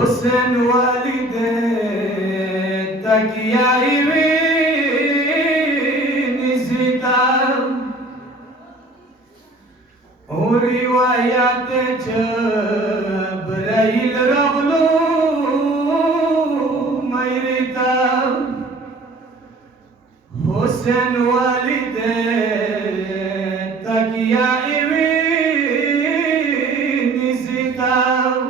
حسن والده تکیای ویني ستام او روایت جبرائیل رغلو مېرتا حسن والده تکیای ویني ستام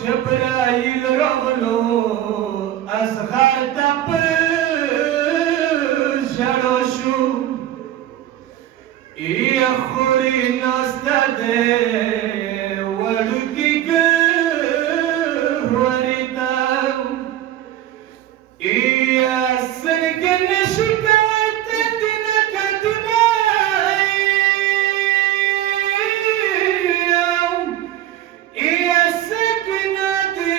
جبرائیل رغلو اصغر تپ جڑو شو ای خوری ناستا دے وڑکی گوریتا ای سنگن شکایت دن کدنائی ای سکنا دی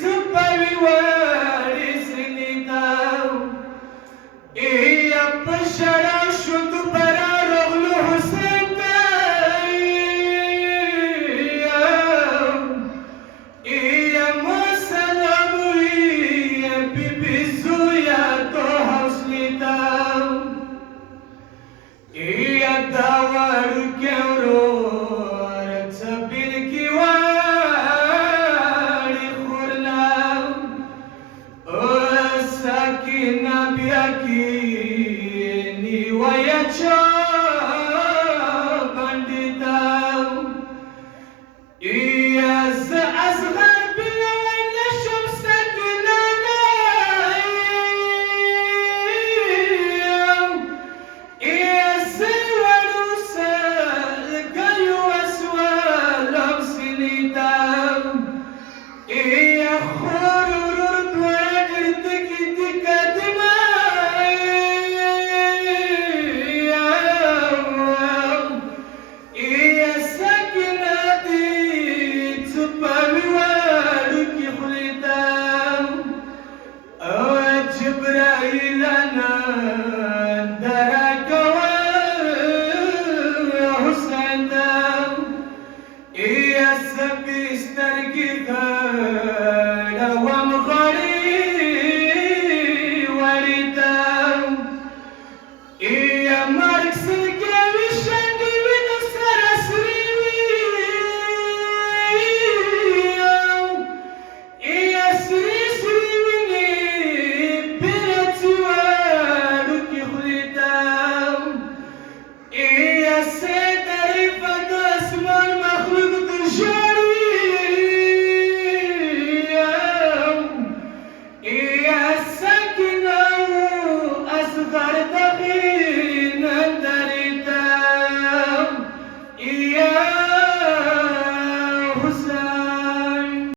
چپاوی واری سنیتا ای پشڑا شد برا رغلو حسین تائی ای مسلموی بی بی زویا تو حسنیتا ای داور کیورو رچبین کی واری خورنا ساکینا بیا کی نیویا چا